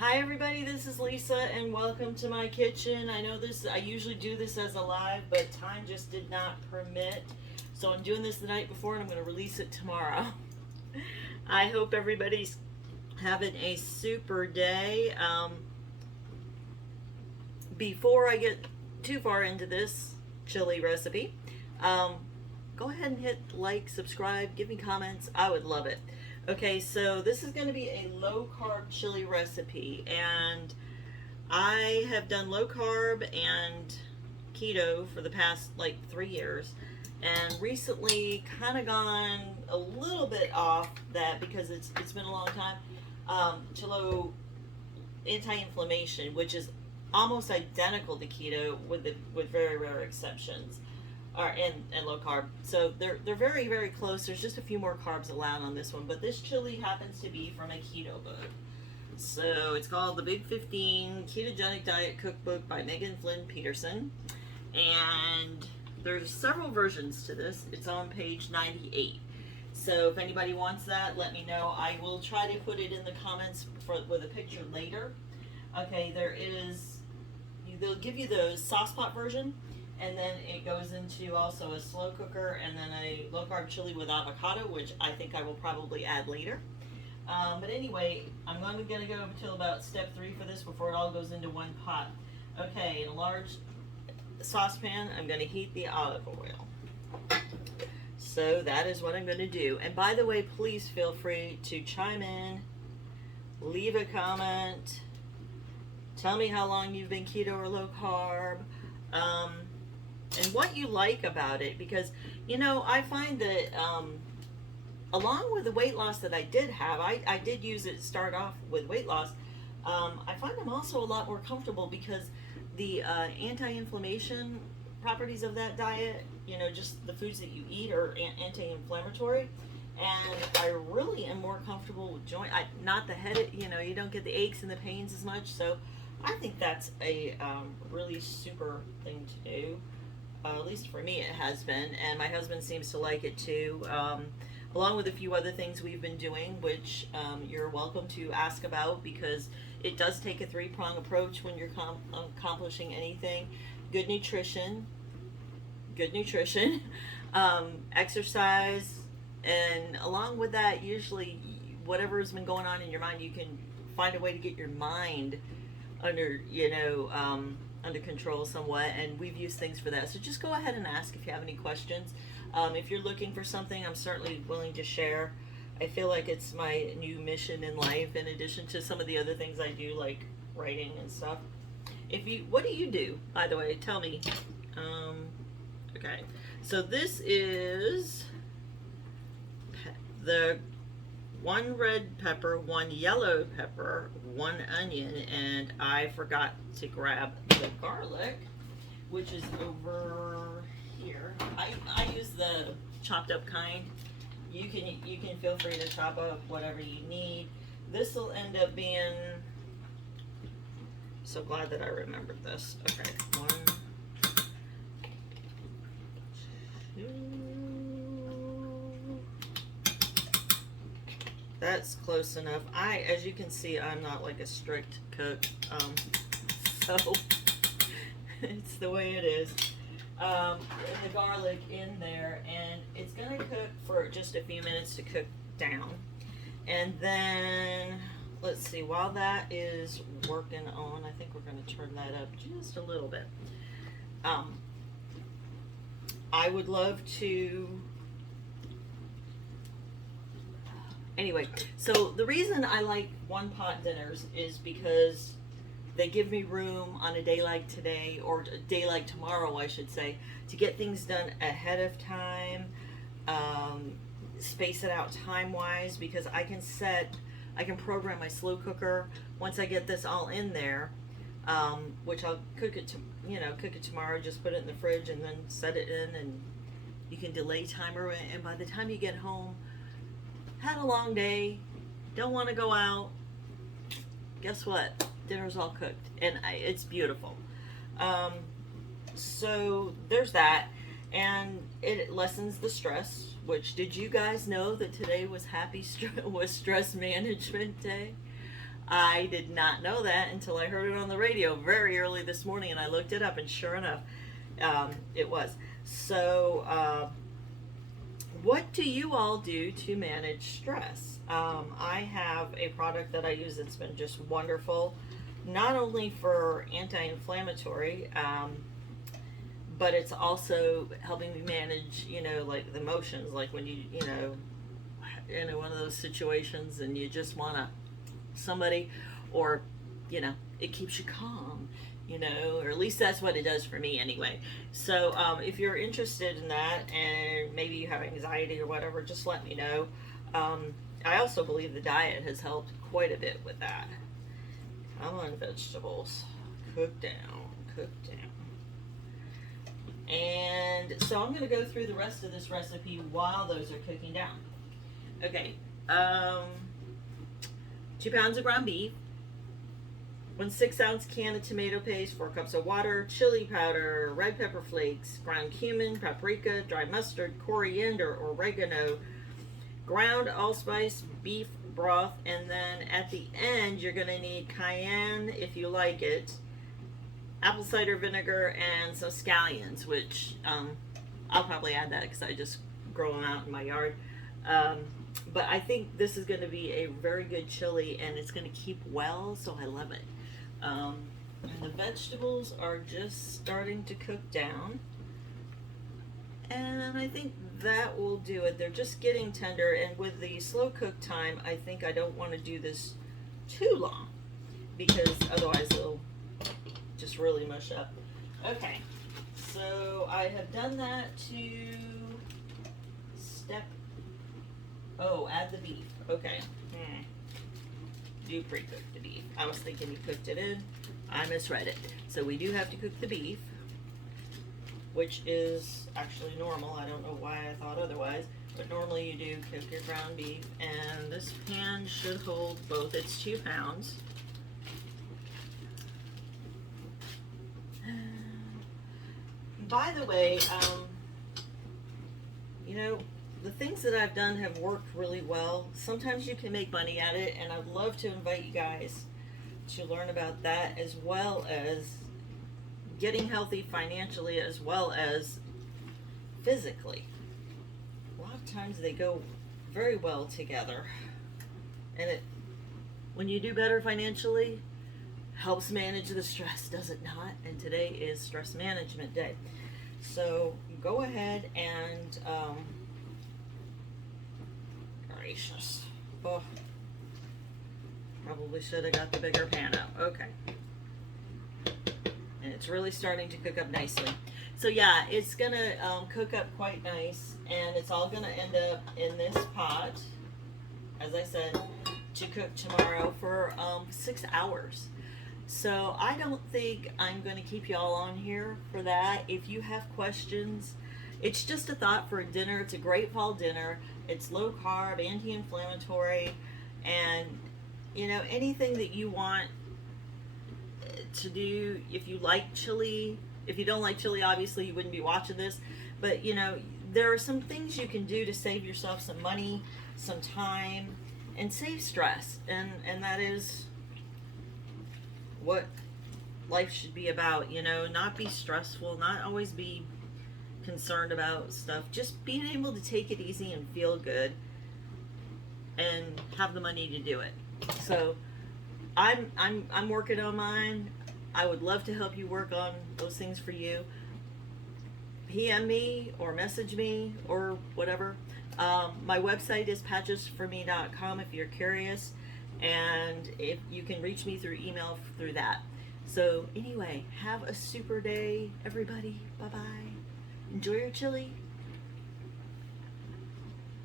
Hi everybody, this is Lisa and welcome to my kitchen. I usually do this as a live, but time just did not permit. So I'm doing this the night before and I'm going to release it tomorrow. I hope everybody's having a super day. Before I get too far into this chili recipe, go ahead and hit like, subscribe, give me comments. I would love it. Okay, so this is going to be a low carb chili recipe, and I have done low carb and keto for the past like 3 years, and recently kind of gone a little bit off that because it's been a long time to low anti-inflammation, which is almost identical to keto with very rare exceptions. And low carb. So they're very, very close. There's just a few more carbs allowed on this one, but this chili happens to be from a keto book. So it's called the Big 15 Ketogenic Diet Cookbook by Megan Flynn Peterson. And there's several versions to this. It's on page 98. So if anybody wants that, let me know. I will try to put it in the comments with a picture later. Okay, they'll give you the sauce pot version, and then it goes into also a slow cooker, and then a low carb chili with avocado, which I think I will probably add later. But anyway, I'm going to go until about step 3 for this before it all goes into one pot. Okay, in a large saucepan, I'm going to heat the olive oil. So that is what I'm going to do. And by the way, please feel free to chime in, leave a comment, tell me how long you've been keto or low carb. And what you like about it, because I find that along with the weight loss that I did have, I did use it to start off with weight loss. I find I'm also a lot more comfortable because the anti-inflammation properties of that diet, just the foods that you eat are anti-inflammatory, and I really am more comfortable with not the head, you don't get the aches and the pains as much. So I think that's a really super thing to do. At least for me it has been, and my husband seems to like it too, along with a few other things we've been doing, which you're welcome to ask about, because it does take a 3-prong approach when you're accomplishing anything. Good nutrition, exercise, and along with that, usually whatever has been going on in your mind, you can find a way to get your mind under control somewhat, and we've used things for that. So just go ahead and ask if you have any questions. If you're looking for something, I'm certainly willing to share. I feel like it's my new mission in life, in addition to some of the other things I do, like writing and stuff. What do you do, by the way? Tell me. Okay, so this is the 1 red pepper, 1 yellow pepper, 1 onion, and I forgot to grab the garlic, which is over here. I use the chopped up kind. You can feel free to chop up whatever you need. This will end up being, so glad that I remembered this. Okay, 1, 2. That's close enough. As you can see, I'm not like a strict cook, so it's the way it is. The garlic in there, and it's gonna cook for just a few minutes to cook down. And then, let's see, while that is working on, I think we're gonna turn that up just a little bit. I would love to, anyway, so the reason I like one pot dinners is because they give me room on a day like today, or a day like tomorrow, I should say, to get things done ahead of time, space it out time-wise, because I can program my slow cooker once I get this all in there, which I'll cook it tomorrow, just put it in the fridge and then set it in, and you can delay timer, and by the time you get home, had a long day, don't want to go out, guess what? Dinner's all cooked, and it's beautiful. So there's that, and it lessens the stress. Which, did you guys know that today was stress management day? I did not know that until I heard it on the radio very early this morning, and I looked it up, and sure enough, it was. So, what do you all do to manage stress? I have a product that I use that's been just wonderful, not only for anti-inflammatory, but it's also helping me manage, like the emotions, like when you know, in one of those situations and you just want somebody, or, it keeps you calm, or at least that's what it does for me anyway. So if you're interested in that and maybe you have anxiety or whatever, just let me know. I also believe the diet has helped quite a bit with that. Come on, vegetables. Cook down, cook down. And so I'm going to go through the rest of this recipe while those are cooking down. Okay, 2 pounds of ground beef, 1 6-ounce can of tomato paste, 4 cups of water, chili powder, red pepper flakes, ground cumin, paprika, dry mustard, coriander, oregano, ground allspice, beef broth, and then at the end you're going to need cayenne if you like it, apple cider vinegar, and some scallions, which I'll probably add that because I just grow them out in my yard. But I think this is going to be a very good chili, and it's going to keep well, so I love it. And the vegetables are just starting to cook down, and I think that will do it. They're just getting tender, and with the slow cook time, I think I don't want to do this too long because otherwise it'll just really mush up. Okay, so I have done that to step. Oh, add the beef. Okay. Do pre-cook the beef. I was thinking you cooked it in. I misread it. So we do have to cook the beef, which is actually normal. I don't know why I thought otherwise, but normally you do cook your ground beef, and this pan should hold both. It's 2 pounds. By the way, the things that I've done have worked really well. Sometimes you can make money at it, and I'd love to invite you guys to learn about that, as well as getting healthy financially as well as physically. A lot of times they go very well together, and when you do better financially, helps manage the stress, does it not? And today is stress management day. So go ahead and gracious. Oh, probably should have got the bigger pan out. Okay. And it's really starting to cook up nicely. So yeah, it's gonna cook up quite nice, and it's all gonna end up in this pot, as I said, to cook tomorrow for 6 hours. So I don't think I'm going to keep y'all on here for that. If you have questions, it's just a thought for a dinner. It's a great fall dinner. It's low carb, anti-inflammatory, and anything that you want to do. If you like chili, if you don't like chili, obviously you wouldn't be watching this, but there are some things you can do to save yourself some money, some time, and save stress, and that is what life should be about. Not be stressful, not always be concerned about stuff, just being able to take it easy and feel good and have the money to do it. So I'm working on mine. I would love to help you work on those things for you. PM me or message me or whatever. My website is patchesforme.com if you're curious, and if you can reach me through email through that. So anyway, have a super day, everybody. Bye bye. Enjoy your chili.